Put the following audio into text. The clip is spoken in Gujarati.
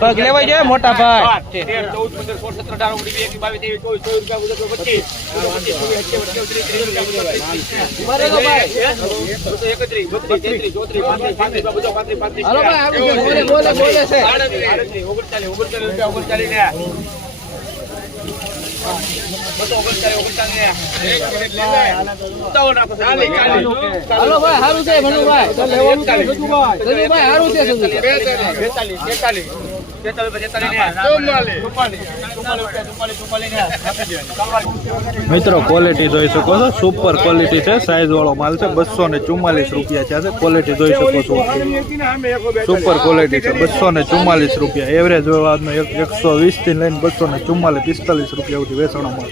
પગ લેવાય જાય મોટા ભાઈ. હાલો ભાઈ સારું છે ભનુભાઈ. સારું છે મિત્રો ક્વોલિટી જોઈ શકો છો, સુપર ક્વોલિટી છે, સાઈઝ વાળો માલ છે. 244 રૂપિયા છે. ક્વોલિટી જોઈ શકો છો, સુપર ક્વોલિટી છે. 244 રૂપિયા. એવરેજ 120 થી લઈને 244 45 રૂપિયા સુધી વેચાણો માલ.